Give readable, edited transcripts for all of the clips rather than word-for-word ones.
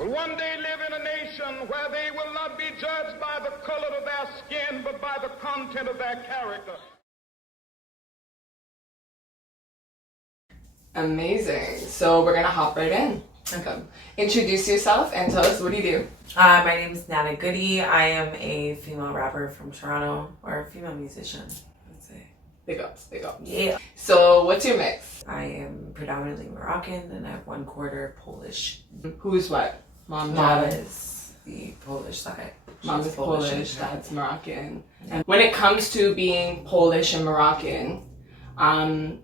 will one day live in a nation where they will not be judged by the color of their skin, but by the content of their character. Amazing. So we're gonna hop right in. Okay. Introduce yourself and tell us, what do you do? My name is Nanna Goodie. I am a female rapper from Toronto, or a female musician, I'd say. Big ups, big ups. Yeah. So what's your mix? I am predominantly Moroccan and I have 1/4 Polish. Who's what? Mom is the Polish side. Mom is Polish, dad's Moroccan. And when it comes to being Polish and Moroccan,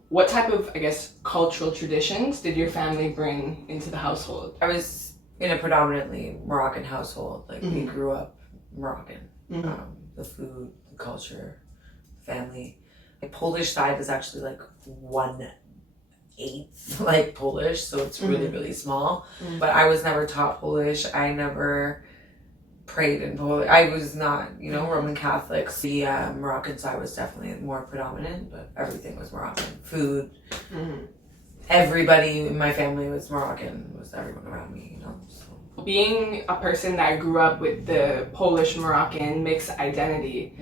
what type of, I guess, cultural traditions did your family bring into the household? I was in a predominantly Moroccan household. Like, we grew up Moroccan. The food, the culture, family. My Polish side is actually like 1/8 like Polish, so it's really, really small. But I was never taught Polish. I never prayed in Polish. I was not, Roman Catholic. The Moroccan side was definitely more predominant, but everything was Moroccan. Food. Everybody in my family was Moroccan. Was everyone around me, So. Being a person that grew up with the Polish-Moroccan mixed identity,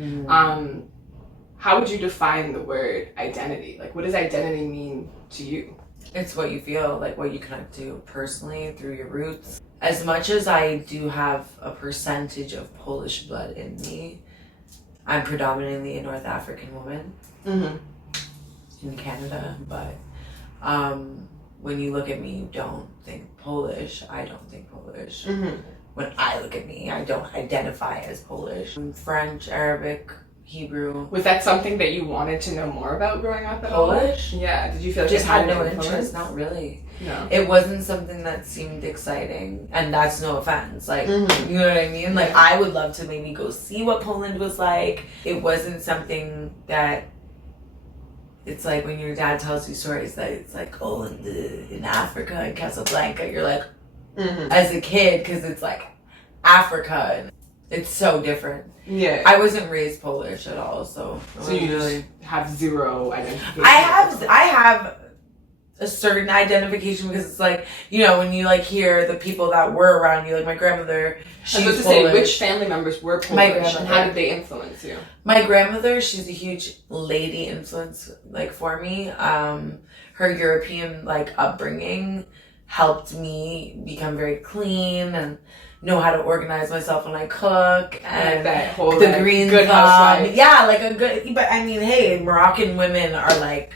how would you define the word identity? Like, what does identity mean to you? It's what you feel, like what you connect to personally through your roots. As much as I do have a percentage of Polish blood in me, I'm predominantly a North African woman in Canada. But when you look at me, you don't think Polish. I don't think Polish. When I look at me, I don't identify as Polish. I'm French, Arabic, Hebrew. Was that something that you wanted to know more about growing up at all? Polish? Yeah. Did you feel like Just it had an no influence? interest? Not really. No. It wasn't something that seemed exciting, and that's no offense. Like, you know what I mean? Like, I would love to maybe go see what Poland was like. It wasn't something that. It's like when your dad tells you stories that it's like, oh, in Africa, in Casablanca, you're like, as a kid, because it's like Africa, and it's so different. Yeah. I wasn't raised Polish at all, so you really have zero identification. I have a certain identification, because it's like, when you like hear the people that were around you, like my grandmother, she's I was about to say, which family members were Polish and how did they influence you? My grandmother, she's a huge lady influence, like, for me. Her European, like, upbringing helped me become very clean and know how to organize myself when I cook, and like that whole the green good housewife. Yeah, like a good. But I mean, hey, Moroccan women are like,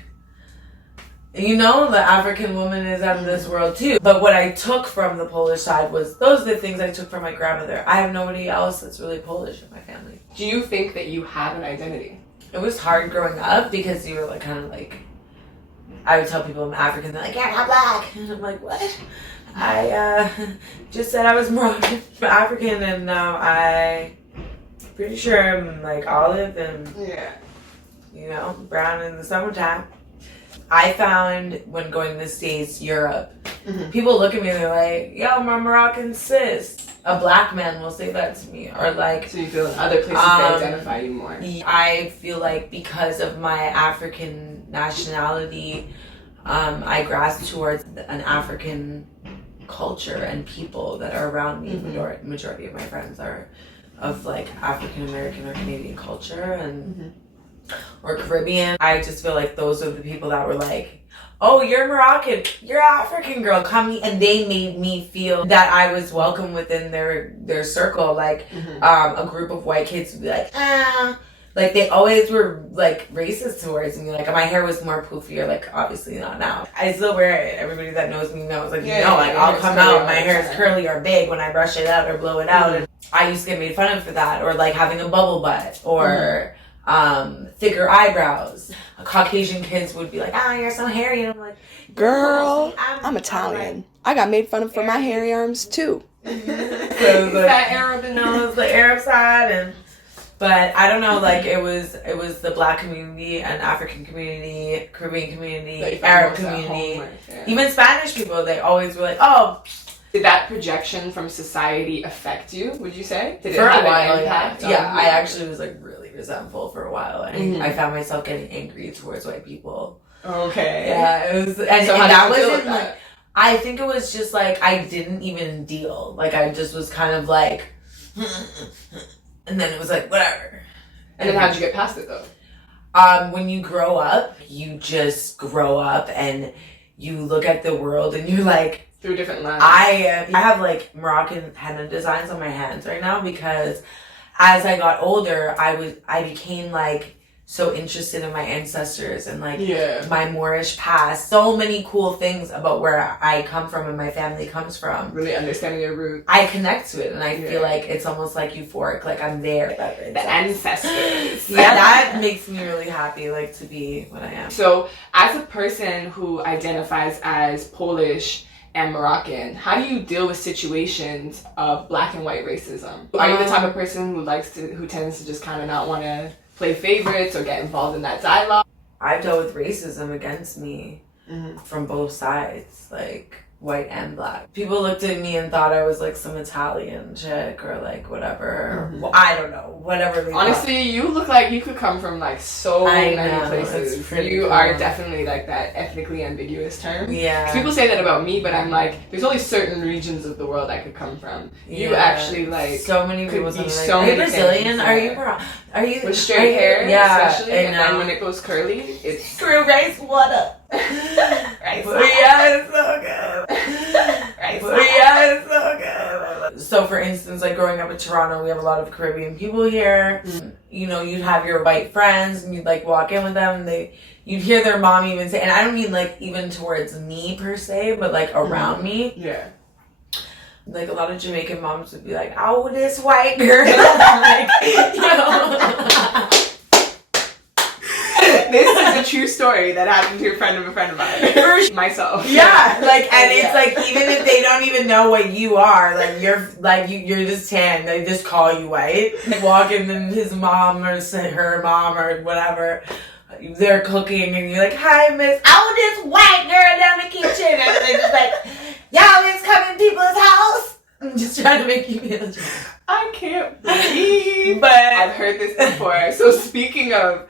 the African woman is out of this world too. But what I took from the Polish side was, those are the things I took from my grandmother. I have nobody else that's really Polish in my family. Do you think that you have an identity? It was hard growing up, because you were like, kind of like, I would tell people I'm African, they're like, yeah, I'm black. And I'm like, what? I just said I was Moroccan, African, and now I'm pretty sure I'm like olive and, brown in the summertime. I found when going to the States, Europe, people look at me and they're like, yo, my Moroccan sis. A black man will say that to me. Or like... So you feel in other places they identify you more? I feel like because of my African nationality, I grasp towards an African culture and people that are around me. Majority of my friends are of like African American or Canadian culture and or Caribbean. I just feel like those are the people that were like, oh, you're Moroccan, you're African girl, come, and they made me feel that I was welcome within their circle. Like a group of white kids would be like, like they always were like racist towards me. Like my hair was more poofier, like obviously not now. I still wear it. Everybody that knows me knows. Like I'll come out, my hair is curly or big when I brush it out or blow it out. And I used to get made fun of for that, or like having a bubble butt, or thicker eyebrows. Caucasian kids would be like, you're so hairy. And I'm like, girl, I'm Italian. I got made fun of for my hairy arms too. So that Arab nose, the Arab side, but I don't know, like it was the black community and African community, Caribbean community, Arab community, even Spanish people. They always were like, oh. Did that projection from society affect you, would you say? Did it for have a while, an impact? Yeah, I actually was like really resentful for a while. And I found myself getting angry towards white people. Okay. Yeah, it was, and so that wasn't like, I think it was just like I didn't even deal. Like I just was kind of like, and then it was like whatever. And then how'd you get past it though? When you grow up, you just grow up and you look at the world and you're like, through different lines. I have like Moroccan henna designs on my hands right now because as I got older, I became like so interested in my ancestors and like my Moorish past. So many cool things about where I come from and my family comes from. Really understanding your roots. I connect to it and I feel like it's almost like euphoric, like I'm there. The ancestors. Yeah, that makes me really happy, like to be what I am. So as a person who identifies as Polish and Moroccan, how do you deal with situations of black and white racism? Are you the type of person who tends to just kind of not want to play favorites or get involved in that dialogue? I've dealt with racism against me from both sides, like white and black. People looked at me and thought I was like some Italian chick or like whatever. Well, I don't know, whatever they Honestly, thought. you look like you could come from like so many places. You cool. are definitely like that ethnically ambiguous term. Yeah. 'Cause people say that about me, but I'm like, there's only certain regions of the world I could come from. You actually like so many could people be like, so are many you Brazilian? things. Are you with straight hair, yeah, especially, and then when it goes curly, it's screw rice water. rice water. Yeah, it's so good. Rice Yeah, it's so good. So for instance, like growing up in Toronto, we have a lot of Caribbean people here. You know, you'd have your white friends and you'd like walk in with them and you'd hear their mom even say, and I don't mean like even towards me per se, but like around me. Yeah. Like a lot of Jamaican moms would be like, "Oh, this white girl." Like, you know. This is a true story that happened to a friend of mine. Myself. Yeah, like, and it's like even if they don't even know what you are, like you're just tan, they just call you white. They walk in and his mom or her mom or whatever, they're cooking and you're like, "Hi, miss." "Oh, this white girl down the kitchen," and they're just like, "Y'all just come in people's house." I'm just trying to make you feel. I can't believe, but I've heard this before. So speaking of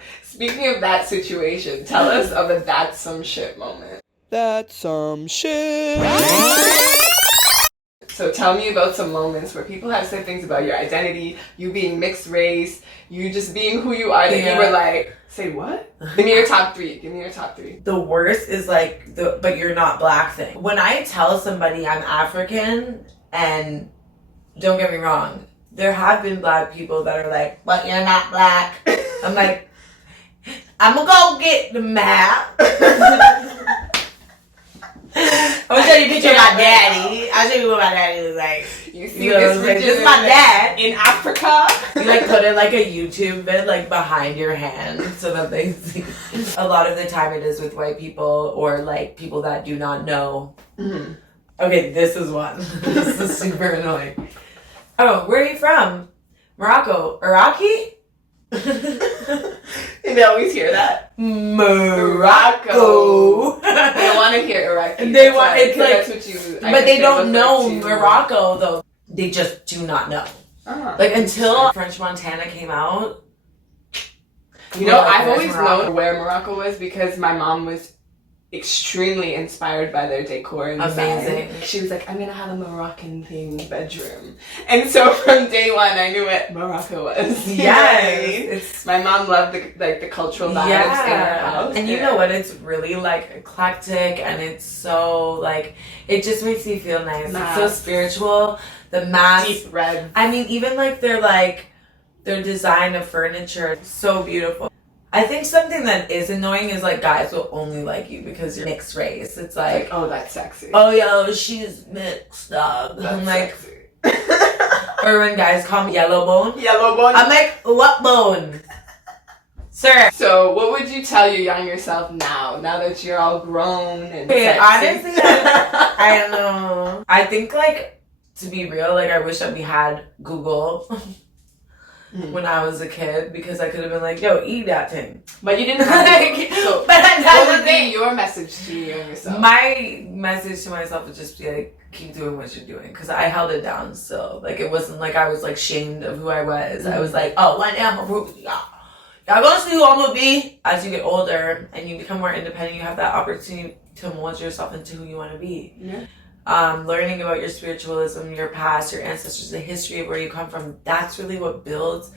that situation, tell us of a "that's some shit" moment. That's some shit. So tell me about some moments where people have said things about your identity, you being mixed race, you just being who you are, that you were like, say what? Give me your top three. The worst is like but you're not black thing. When I tell somebody I'm African, and don't get me wrong, there have been black people that are like, "But you're not black." I'm like, "I'm gonna go get the map." I'm gonna show you a picture of my daddy. I'll show you what my daddy looks like. You see this like, this is my dad in Africa. You like put in like a YouTube vid like behind your hand so that they see. A lot of the time it is with white people or like people that do not know. Mm-hmm. Okay, this is one. This is super annoying. "Oh, where are you from?" "Morocco." "Iraqi?" They always hear that. Morocco. They don't want to hear Iraqi. They want it's like, that's what you. but they don't know Morocco though. They just do not know. Like until French Montana came out. You know, I've always known where Morocco was because my mom was extremely inspired by their decor and amazing. Design. She was like, "I'm gonna have a Moroccan themed bedroom," and so from day one, I knew what Morocco was. Yes, my mom loved the cultural vibes in her house, and you know what? It's really like eclectic, and it's so like it just makes you feel nice. It's so spiritual. The mass, deep red. I mean, even like their design of furniture, so beautiful. I think something that is annoying is like guys will only like you because you're mixed race. It's like "Oh, that's sexy." "Oh, yo, she's mixed up." I'm like, or when guys call me yellow bone, I'm like, "What bone, sir?" So, what would you tell your younger self now that you're all grown and sexy? Honestly, I don't know. I think like to be real, like I wish that we had Google. When I was a kid, because I could have been like, "Yo, eat that thing." But you didn't have so but what would be your message to your younger self? My message to myself would just be like, keep doing what you're doing, because I held it down still. Like it wasn't like I was like shamed of who I was. I was like, "Oh, one day I'm gonna prove it to y'all. Y'all gonna see who I'm gonna be." As you get older and you become more independent, you have that opportunity to mold yourself into who you want to be. Yeah. Learning about your spiritualism, your past, your ancestors, the history of where you come from, that's really what builds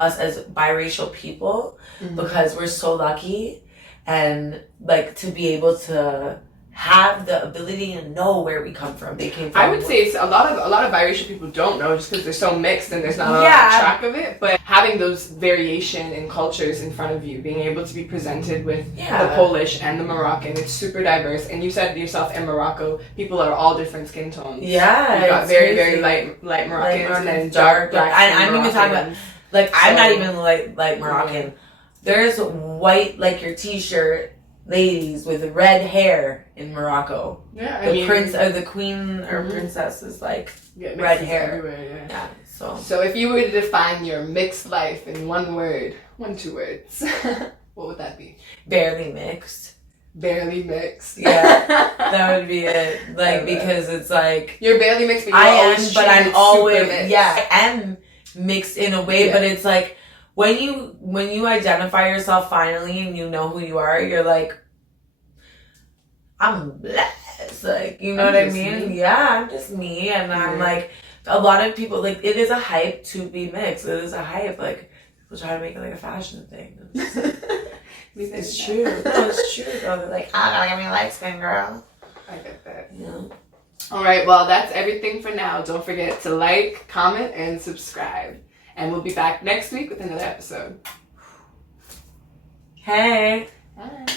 us as biracial people, because we're so lucky and like to be able to have the ability to know where we come from. They came from. I would say it's a lot of biracial people don't know just because they're so mixed and there's not a lot of track of it. But having those variation in cultures in front of you, being able to be presented with the Polish and the Moroccan, it's super diverse. And you said yourself, in Morocco, people are all different skin tones. Yeah, you got very very light Moroccans and then dark black. I'm even talking about like I'm not even like Moroccan. There's white like your t-shirt ladies with red hair in Morocco. Yeah, I mean, prince or the queen or princess is like red hair. Everywhere, yeah. So if you were to define your mixed life in 2 words, what would that be? barely mixed. Barely mixed. Yeah, that would be it. Like because it's like you're barely mixed, but I am, but I'm always mixed. I am mixed in a way, but it's like. When you identify yourself finally and you know who you are, you're like, I'm blessed. Like, you know what I mean? Me. Yeah, I'm just me. And I'm like, a lot of people, like, it is a hype to be mixed. It is a hype. Like, people try to make it like a fashion thing. It's true. No, it's true, though. They're like, I gotta get me a light skin, girl. I get that. Yeah. All right, well, that's everything for now. Don't forget to like, comment, and subscribe. And we'll be back next week with another episode. Hey. Bye.